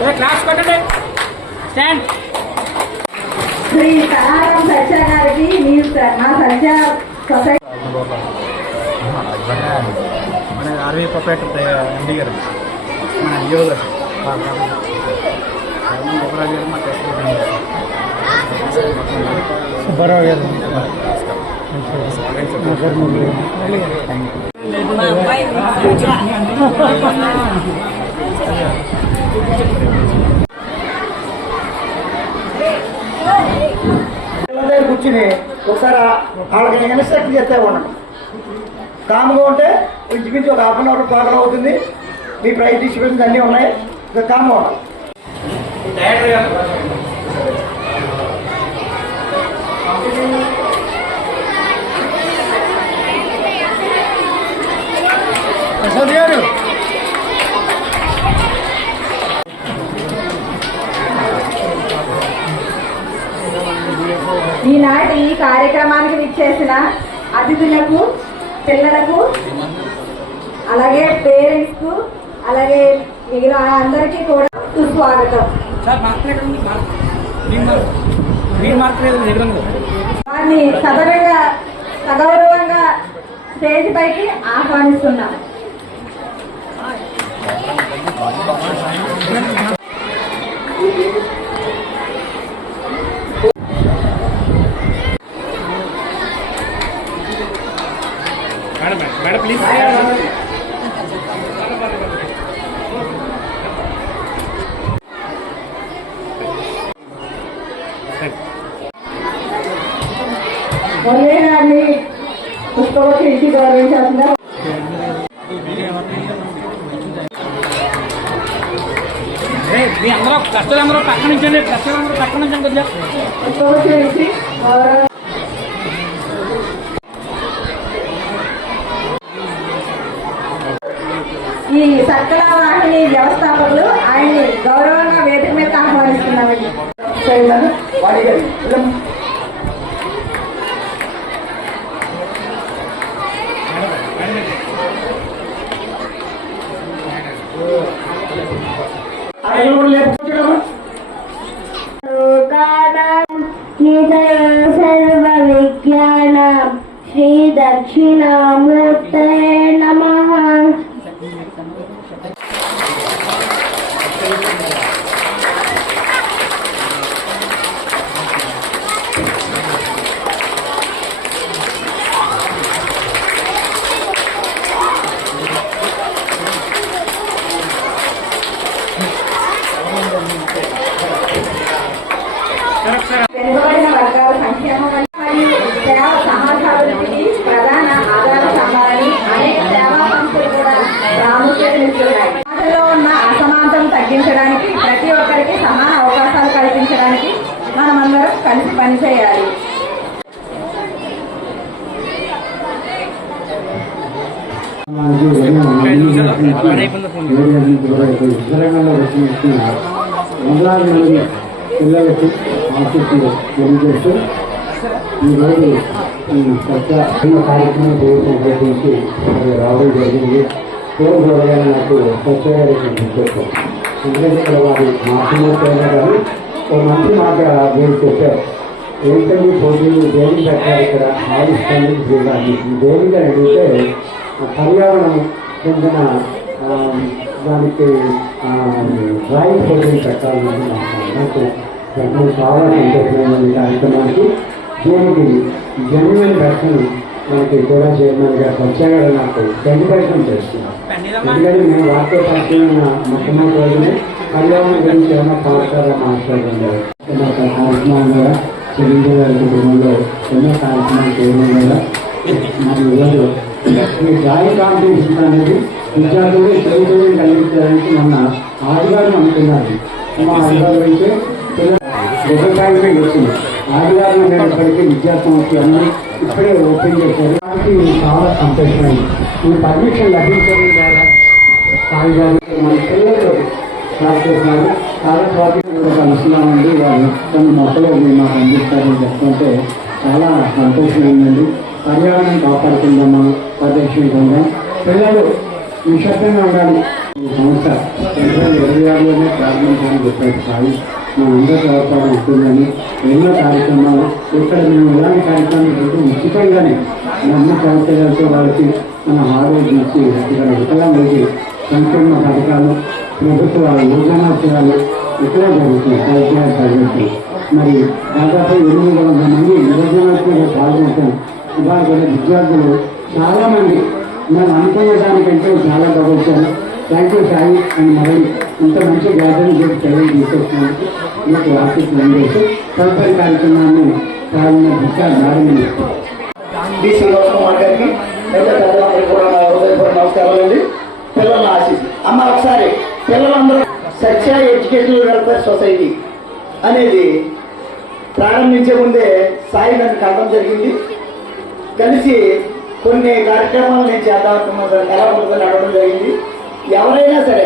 Class కొట్టండి. Stand. Shri సనారం సత్య గారికి మీరు మా సత్య సొసైటీ మన ఆర్వీ ప్రొపరేటర్ ఎండి గారు, మన యువ గారు, సుబ్బారావు గారు, కూర్చుని ఒకసారి వాళ్ళకి ఇన్స్ట్రక్ట్ చేస్తే ఉండండి. కామ్గా ఉంటే ఇంచుమించు ఒక హాఫ్ అన్ అవర్ పాకలు అవుతుంది. మీ ప్రైజ్ డిస్ట్రిబ్యూషన్స్ అన్నీ ఉన్నాయి. కామ్గా ఉండాలి. ప్రసాద్ గారు ఈనాటి ఈ కార్యక్రమానికి విచ్చేసిన అతిథులకు, పిల్లలకు, అలాగే పేరెంట్స్ కు, అలాగే మిగిలిన అందరికీ కూడా సుస్వాగతం. వారిని సగౌరవంగా స్టేజ్ పైకి ఆహ్వానిస్తున్నాం. Madam please. గారిని పుష్పవతి ఇంటి గౌరవించాల్సిందా. మీ అందరూ కష్టాలు అందరూ పక్కన నుంచండి, కష్టాలు అందరూ పక్కన నుంచండి కొద్దిగా. పుష్పవతి ఇంటి ఈ సర్కల వాహిని వ్యవస్థాపకులు ఆయన్ని గౌరవంగా వేదిక మీద ఆహ్వానిస్తున్నామండి. సర్వ విజ్ఞాన శ్రీ దక్షిణామూర్తే నమః. వెనుకబడిన వర్గాల సంక్షేమం మరియు సేవ సమాజాభివృద్ధికి ప్రధాన ఆధార స్తంభాలని అనేక సేవా సంస్థలు కూడా ప్రాముఖ్యతనిస్తున్నాయి. సమాజంలో ఉన్న అసమానతను తగ్గించడానికి, ప్రతి ఒక్కరికి సమాన అవకాశాలు కల్పించడానికి మనమందరం కలిసి పనిచేయాలి. పిల్లలకి ఆసక్తిని తెలియజేస్తూ ఈరోజు ఈ చర్చ కార్యక్రమం ఉపయోగించి రావడం జరిగింది. చూడగా నాకు స్వచ్ఛగారికి చెప్పారు. ఎందుకంటే ఇక్కడ వారి మాట్లాడుతున్నా కానీ ఒక మంచి మాట మీరు చెప్పారు. ఏంటంటే పోటీలు దేనికి పెట్టారు ఇక్కడ ఆవిష్కరణ చేయడానికి. దేనికి అడిగితే పర్యావరణం చెందిన దానికి డ్రాయింగ్ పోటీలు పెట్టాలని నాకు చాలా సంతోషమైన కార్యక్రమానికి. దీనికి జెన్యున్ దర్శనం మనకి కూడా చైర్మన్ గారు వచ్చాక నాకు సెలిబ్రేషన్ చేస్తున్నాం. ఎందుకంటే మేము వార్తా పరిచయమైన మొట్టమొదటి రోజునే పర్యావరణ గురించి ఏమైనా పాఠశాల మాట్లాడుతున్నారు. కార్యక్రమం కూడా చెల్లించే గారి కుటుంబంలో ఎన్నో కార్యక్రమాలు చేయడం కూడా మరి ఈరోజు ఈ డ్రాయింగ్ కాంపిటీషన్ అనేది విద్యార్థులు చదువుకుని కలిగించడానికి మొన్న ఆదివారం అనుకున్నారు. మా ఆదివారం అయితే గొప్పకాయమే వచ్చింది. ఆదివారం అనేటప్పటికీ విద్యా సంస్థలన్నీ ఇప్పుడే ఓపెన్ చేశారు. కాబట్టి చాలా సంతోషమైంది. ఈ పర్మిషన్ లభించడం ద్వారా ఆదివారం మన పిల్లలు స్టార్ట్ చేస్తున్నారు. చాలా చోట్ల కూడా కలుస్తున్నామండి. వాళ్ళు కొన్ని మొక్కలు మాకు అందిస్తారని చెప్తుంటే చాలా సంతోషమైందండి. పర్యావరణం కాపాడుకుందాం, మనం పరిరక్షించుకుందాం. పిల్లలు నిశ్శబ్దంగా ఉండాలి. ఈ సంస్థ 2026లోనే ప్రారంభించాలని చెప్పారు సాయి మనందరూ సహకారం ఉంటుందని ఎన్నో కార్యక్రమాలు ఇక్కడ మేము ఇలాంటి కార్యక్రమాలు పెడుతూ ఉచితంగానే అన్ని సౌకర్యాలతో వాళ్ళకి మన ఆరోగ్యించి ఇక్కడ వికలాంగులకి సంక్షేమ పథకాలు ప్రభుత్వ యోజనాలు ఇక్కడ జరుగుతుంది సౌకర్యాలు జరుగుతాయి. మరి దాదాపు 800 మంది యోజనాలు పాల్గొంటాం. ఇవాళ కూడా విద్యార్థులు చాలామంది మేము అనుకున్న దానికంటే చాలా బాగుంటారు. థ్యాంక్ యూ సాయి అని మళ్ళీ ఇంత మంచి గ్యాదరింగ్ చేసి తెలియ తీసుకొచ్చినందుకు మీకు ఆశిస్తులు అందిస్తూ తదుపరి కార్యక్రమాన్ని ప్రారంభించాలని డి శ్రీనివాస కుమార్ గారికి మిగతా పెద్దలందరికీ కూడా నా హృదయపూర్వక నమస్కారాలండి. పిల్లలను ఆశిస్తూ అమ్మ ఒకసారి పిల్లలందరూ సత్య ఎడ్యుకేషనల్ వెల్ఫేర్ సొసైటీ అనేది ప్రారంభించే ముందే సాయి నన్ను కలవడం జరిగింది. కలిసి కొన్ని కార్యక్రమాలు నేను చేద్దామనుకున్నాను సార్, ఎలా ఉంటుందని అడగడం జరిగింది. ఎవరైనా సరే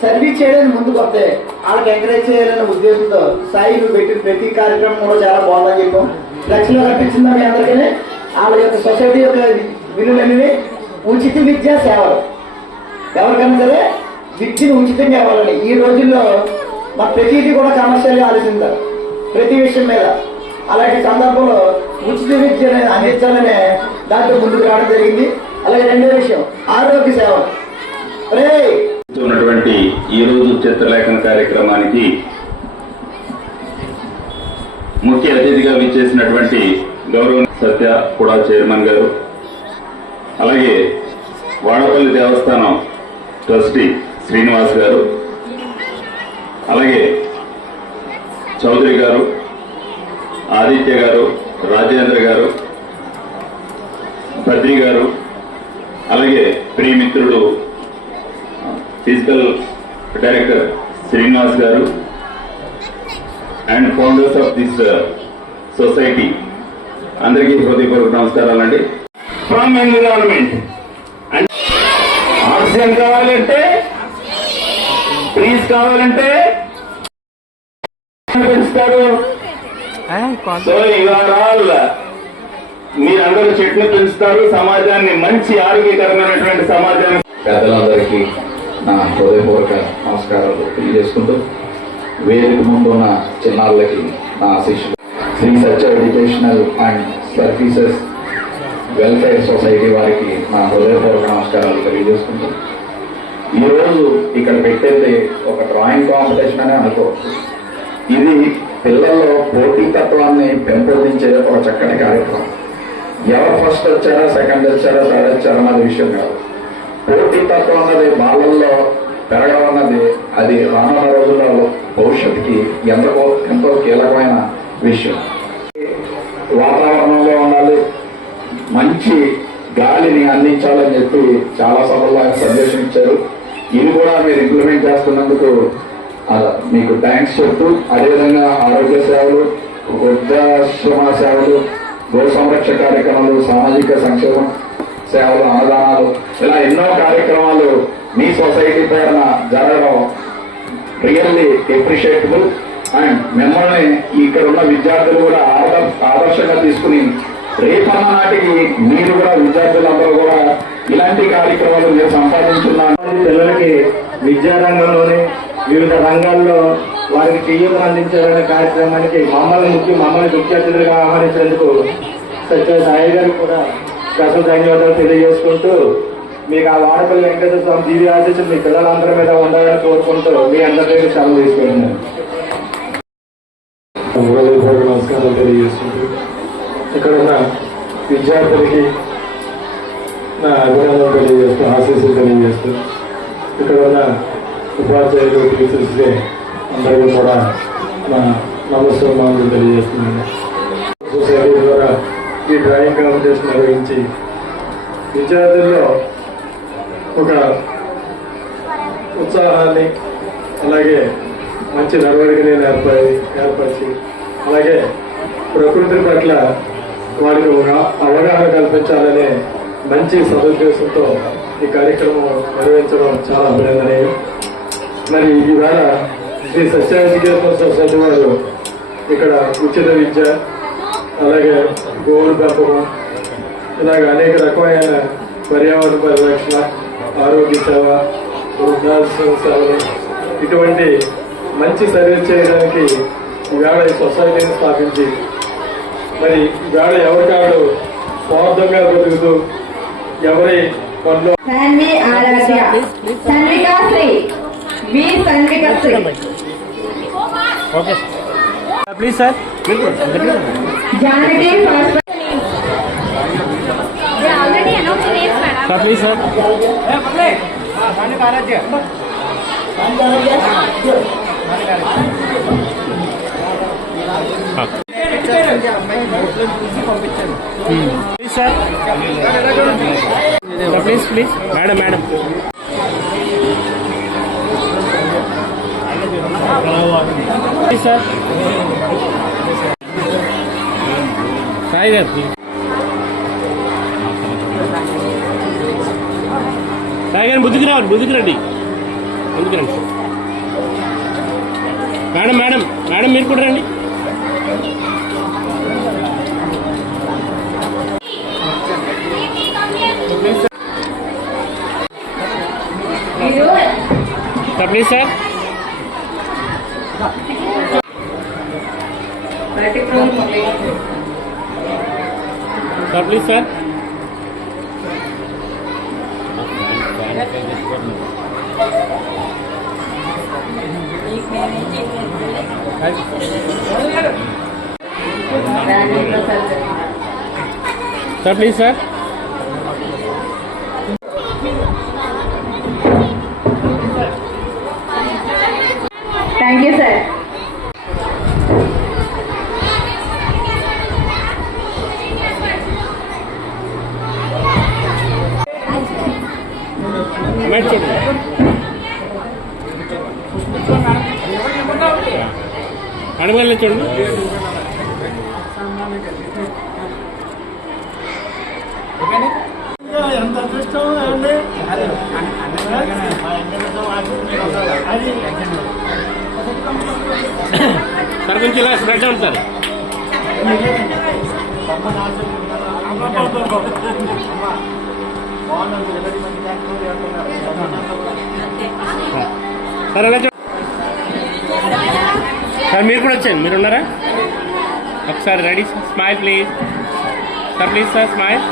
సర్వీస్ చేయడానికి ముందుకు వస్తే వాళ్ళకి ఎంకరేజ్ చేయాలనే ఉద్దేశంతో సాయి నువ్వు పెట్టిన ప్రతి కార్యక్రమం కూడా చాలా బాగుందని చెప్పాం. లక్ష్యంలో కనిపించిందా మీ అందరికీ? వాళ్ళ యొక్క సొసైటీ యొక్క విలువలన్నీ ఉచిత విద్యా సేవలు. ఎవరికైనా సరే విద్యను ఉచితంగా ఇవ్వాలని ఈ రోజుల్లో మా ప్రతిదీ కూడా కమర్షియల్గా ఆలోచిస్తారు ప్రతి విషయం మీద. అలాంటి సందర్భంలో ఉచిత విద్యను అందించాలనే దాంట్లో ముందుకు రావడం జరిగింది. అలాగే రెండో విషయం ఆరోగ్య సేవలు. ఉన్నటువంటి ఈ రోజు చిత్రలేఖన కార్యక్రమానికి ముఖ్య అతిథిగా విచ్చేసినటువంటి గౌరవ సత్య కూడా చైర్మన్ గారు, అలాగే వాడపల్లి దేవస్థానం ట్రస్టీ శ్రీనివాస్ గారు, అలాగే చౌదరి గారు, ఆదిత్య గారు, రాజేంద్ర గారు, బద్రి గారు, అలాగే ప్రియమిత్రుడు ఫిజికల్ డైరెక్టర్ శ్రీనివాస్ గారు and founders of this society అందరికీ హృదయపూర్వక నమస్కారాలండి. ఫ్రమ్ ఎన్విరాన్మెంట్ అండ్ ఆక్సిజన్ కావాలంటే, ట్రీస్ కావాలంటే పెంచుతారు. సో ఇవాళ మీరందరూ చెట్లు పెంచుతారు, సమాజాన్ని మంచి ఆరోగ్యకరమైనటువంటి సమాజాన్ని. పెద్దలందరికీ నా హృదయపూర్వక నమస్కారాలు తెలియజేసుకుంటూ వేదిక ముందు ఉన్న చిన్నారులకి నా ఆశీస్సులు. Sri Satya educational and services welfare society వారికి నా హృదయపూర్వక నమస్కారాలు తెలియజేసుకుంటూ ఈరోజు ఇక్కడ పెట్టేది ఒక డ్రాయింగ్ కాంపిటీషన్ అనే అనుకోవచ్చు. ఇది పిల్లల్లో పోటీతత్వాన్ని పెంపొందించే ఒక చక్కటి కార్యక్రమం. ఎవరు ఫస్ట్ వచ్చారా, సెకండ్ వచ్చారా, థర్డ్ వచ్చారా అన్నది విషయం కాదు. పోటీతత్వం అన్నది బాలల్లో పెరగడం అన్నది అది రానున్న రోజుల్లో భవిష్యత్తుకి ఎంతో కీలకమైన విషయం. వాతావరణంలో ఉండాలి, మంచి గాలిని అందించాలని చెప్పి చాలా సభల్లో ఆయన సందేశం ఇచ్చారు. ఇది కూడా మీరు ఇంప్లిమెంట్ చేస్తున్నందుకు మీకు థ్యాంక్స్ చెప్తూ, అదేవిధంగా ఆరోగ్య సేవలు, వృద్ధాశ్రమ సేవలు, గో సంరక్షణ కార్యక్రమాలు, సామాజిక సంక్షేమం సేవలు, అన్నదానాలు, ఇలా ఎన్నో కార్యక్రమాలు మీ సొసైటీ పేరున జరగడం రియల్లీ అప్రిషియేటబుల్. అండ్ మిమ్మల్ని ఇక్కడ ఉన్న విద్యార్థులు కూడా ఆదర్శంగా తీసుకుని రేపన్న నాటికి మీరు కూడా విద్యార్థులందరూ కూడా ఇలాంటి కార్యక్రమాలు మీరు సంపాదించున్నారు. పిల్లలకి విద్యారంగంలోని వివిధ రంగాల్లో వారికి చేయూతను అందించాలనే కార్యక్రమానికి మమ్మల్ని ముఖ్య అతిథులుగా ఆహ్వానించినందుకు సత్య సాయి గారికి కూడా స్పెషల్ ధన్యవాదాలు తెలియజేసుకుంటూ, మీకు ఆ వాడపల్లి వెంకటేశ్వర స్వామి దీవి ఆశీస్సులు మీ పిల్లలందరి మీద ఉండాలని కోరుకుంటూ మీ అందరి దగ్గర సెలవు తీసుకుంటున్నాను. నమస్కారాలు తెలియజేసుకుంటూ ఇక్కడ ఉన్న విద్యార్థులకి నా అభినందనలు తెలియజేస్తూ, ఆశీస్సులు తెలియజేస్తూ, ఇక్కడ ఉన్న ఉపాధ్యాయులు, టీచర్స్కి అందరికీ కూడా నా నమస్కారాలు తెలియజేస్తున్నాను. సొసైటీ ద్వారా ఈ డ్రాయింగ్ కాంపిటీషన్ నిర్వహించి విద్యార్థుల్లో ఒక ఉత్సాహాన్ని, అలాగే మంచి నడవడికని ఏర్పరిచి, అలాగే ప్రకృతి పట్ల వారికి ఒక అవగాహన కల్పించాలనే మంచి సదుద్దేశంతో ఈ కార్యక్రమం నిర్వహించడం చాలా అభినందనీయం. మరి ఈవేళ శ్రీ సత్య ఎడ్యుకేషనల్ సొసైటీ వారు ఇక్కడ ఉచిత విద్య, అలాగే గోవుల పెంపకం, ఇలాగ అనేక రకమైన పర్యావరణ పరిరక్షణ, ఆరోగ్య సేవ, వృద్ధాశ్రమ సేవలు ఇటువంటి మంచి సర్వీస్ చేయడానికి ఈవేళ ఈ సొసైటీని స్థాపించి మరి ఈవేళ ఎవరికాడు స్వార్థంగా బతుకుతూ ఎవరి పనులు Sanvi Aaradhya, Sanvikasri, V Sanvikasri, okay please sir Janaki first sir please sir please sir please please madam madam please sir Sai garu please Sai గారు ముందుకు రావాలి ముందుకు రండి ముందుకు రండి మేడం మేడం మేడం మీరు కూడా రండి sir please sir sir please sir sir please sir thank you sir. Madam చూడండి మేడం వెళ్ళి చూడండి ఎంత అదృష్టం అండి. సార్ కొంచెం ఇలా స్ప్రెడ్ అవుతుంది సార్ సార్ ఎలా చూడండి సార్ మీరు కూడా వచ్చాయండి మీరు ఉన్నారా ఒకసారి ready smile please sir please sir smile